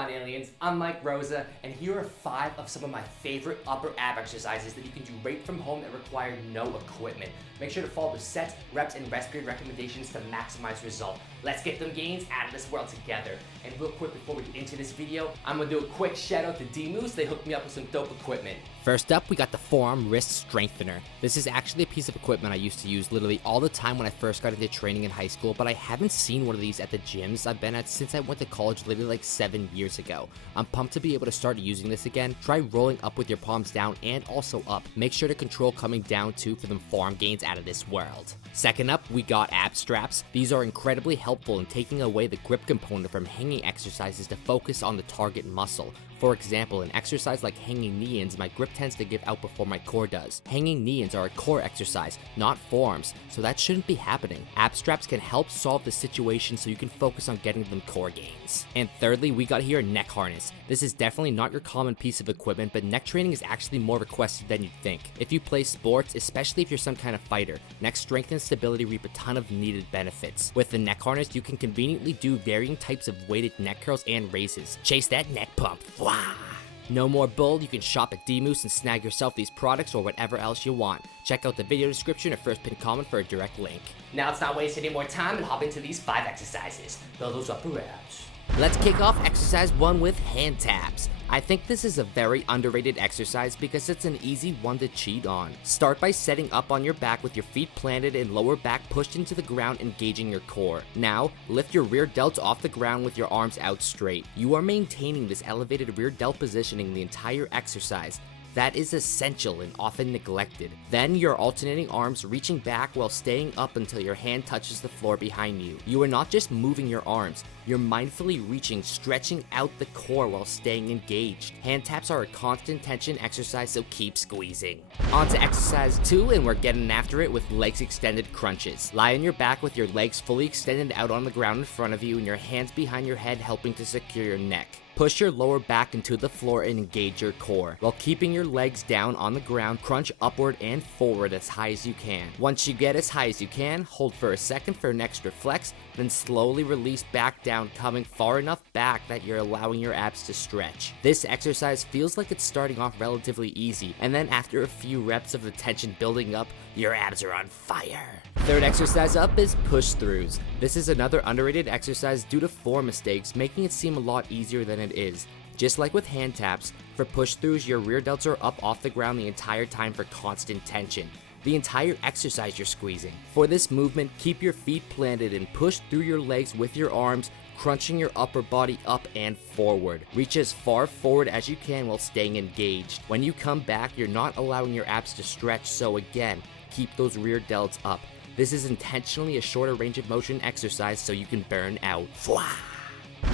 on, aliens? I'm Mike Rosa, and here are 5 of some of my favorite upper ab exercises that you can do right from home that require no equipment. Make sure to follow the sets, reps, and rest period recommendations to maximize result. Let's get them gains out of this world together. And real quick before we get into this video, I'm gonna do a quick shout out to D-Moose. They hooked me up with some dope equipment. First up, we got the forearm wrist strengthener. This is actually a piece of equipment I used to use literally all the time when I first got into training in high school, but I haven't seen one of these at the gyms I've been at since I went to college literally like 7 years ago. I'm pumped to be able to start using this again. Try rolling up with your palms down and also up. Make sure to control coming down too for them forearm gains out of this world. Second up, we got ab straps. These are incredibly helpful in taking away the grip component from hanging exercises to focus on the target muscle. For example, an exercise like hanging knee-ins, my grip tends to give out before my core does. Hanging knee-ins are a core exercise, not forearms, so that shouldn't be happening. Ab straps can help solve the situation so you can focus on getting them core gains. And thirdly, we got here a neck harness. This is definitely not your common piece of equipment, but neck training is actually more requested than you'd think. If you play sports, especially if you're some kind of fighter, neck strength and stability reap a ton of needed benefits. With the neck harness, you can conveniently do varying types of weighted neck curls and raises. Chase that neck pump. Wow. No more bull, you can shop at D-Moose and snag yourself these products or whatever else you want. Check out the video description or first pinned comment for a direct link. Now let's not waste any more time and hop into these 5 exercises. Build those upper abs. Let's kick off exercise 1 with hand taps. I think this is a very underrated exercise because it's an easy one to cheat on. Start by setting up on your back with your feet planted and lower back pushed into the ground, engaging your core. Now, lift your rear delts off the ground with your arms out straight. You are maintaining this elevated rear delt positioning the entire exercise. That is essential and often neglected. Then you're alternating arms, reaching back while staying up until your hand touches the floor behind you. You are not just moving your arms, you're mindfully reaching, stretching out the core while staying engaged. Hand taps are a constant tension exercise, so keep squeezing. On to exercise 2, and we're getting after it with legs extended crunches. Lie on your back with your legs fully extended out on the ground in front of you and your hands behind your head helping to secure your neck. Push your lower back into the floor and engage your core. While keeping your legs down on the ground, crunch upward and forward as high as you can. Once you get as high as you can, hold for a second for an extra flex, then slowly release back down, coming far enough back that you're allowing your abs to stretch. This exercise feels like it's starting off relatively easy, and then after a few reps of the tension building up, your abs are on fire. Third exercise up is push-throughs. This is another underrated exercise due to form mistakes, making it seem a lot easier than it is. Just like with hand taps, for push-throughs, your rear delts are up off the ground the entire time for constant tension. The entire exercise you're squeezing. For this movement, keep your feet planted and push through your legs with your arms, crunching your upper body up and forward. Reach as far forward as you can while staying engaged. When you come back, you're not allowing your abs to stretch, so again, keep those rear delts up. This is intentionally a shorter range of motion exercise so you can burn out.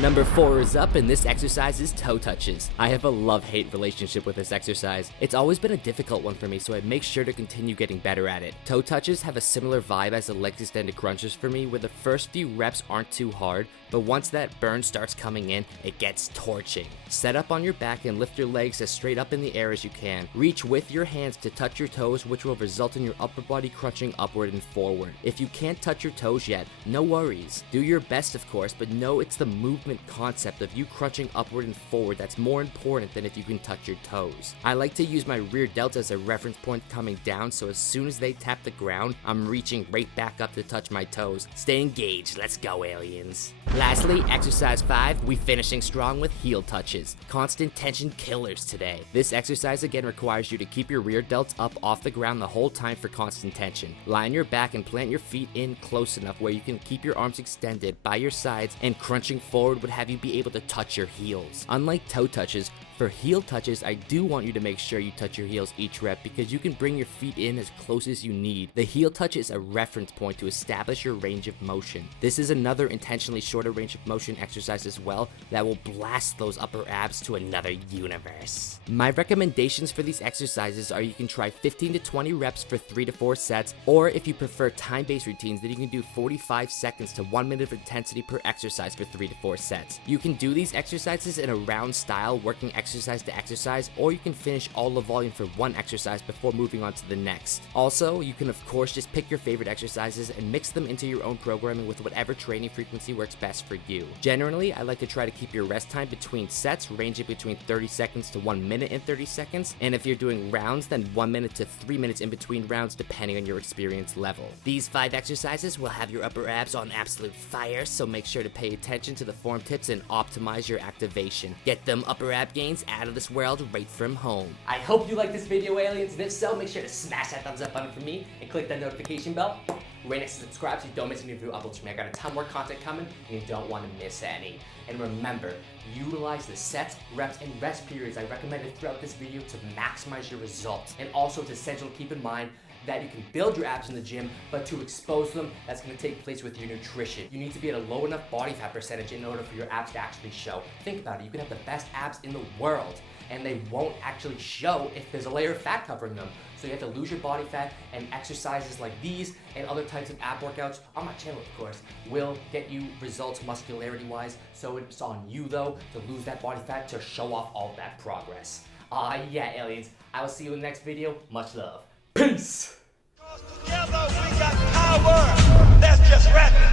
Number 4 is up, and this exercise is toe touches. I have a love-hate relationship with this exercise. It's always been a difficult one for me, so I make sure to continue getting better at it. Toe touches have a similar vibe as the leg extended crunches for me, where the first few reps aren't too hard, but once that burn starts coming in, it gets torching. Set up on your back and lift your legs as straight up in the air as you can. Reach with your hands to touch your toes, which will result in your upper body crunching upward and forward. If you can't touch your toes yet, no worries. Do your best, of course, but know it's the movement concept of you crunching upward and forward that's more important than if you can touch your toes. I like to use my rear delts as a reference point coming down, so as soon as they tap the ground, I'm reaching right back up to touch my toes. Stay engaged, let's go aliens. Lastly, exercise 5, we finishing strong with heel touches. Constant tension killers today. This exercise again requires you to keep your rear delts up off the ground the whole time for constant tension. Lie on your back and plant your feet in close enough where you can keep your arms extended by your sides, and crunching forward would have you be able to touch your heels. Unlike toe touches, for heel touches, I do want you to make sure you touch your heels each rep because you can bring your feet in as close as you need. The heel touch is a reference point to establish your range of motion. This is another intentionally shorter range of motion exercise as well that will blast those upper abs to another universe. My recommendations for these exercises are you can try 15 to 20 reps for 3 to 4 sets, or if you prefer time-based routines, then you can do 45 seconds to 1 minute of intensity per exercise for 3 to 4 sets. You can do these exercises in a round style, working exercise exercise to exercise, or you can finish all the volume for one exercise before moving on to the next. Also, you can of course just pick your favorite exercises and mix them into your own programming with whatever training frequency works best for you. Generally, I like to try to keep your rest time between sets ranging between 30 seconds to 1 minute and 30 seconds, and if you're doing rounds, then 1 minute to 3 minutes in between rounds depending on your experience level. These 5 exercises will have your upper abs on absolute fire, so make sure to pay attention to the form tips and optimize your activation. Get them upper ab gains out of this world right from home. I hope you liked this video, aliens, and if so, make sure to smash that thumbs up button for me and click that notification bell right next to subscribe so you don't miss any video uploads from me. I got a ton more content coming and you don't want to miss any. And remember, utilize the sets, reps, and rest periods I recommended throughout this video to maximize your results. And also, it's essential to keep in mind that you can build your abs in the gym, but to expose them, that's going to take place with your nutrition. You need to be at a low enough body fat percentage in order for your abs to actually show. Think about it, you can have the best abs in the world, and they won't actually show if there's a layer of fat covering them. So you have to lose your body fat, and exercises like these and other types of ab workouts on my channel, of course, will get you results muscularity-wise. So it's on you, though, to lose that body fat to show off all of that progress. Yeah, aliens, I will see you in the next video. Much love. Peace! Together we got power. That's just rap.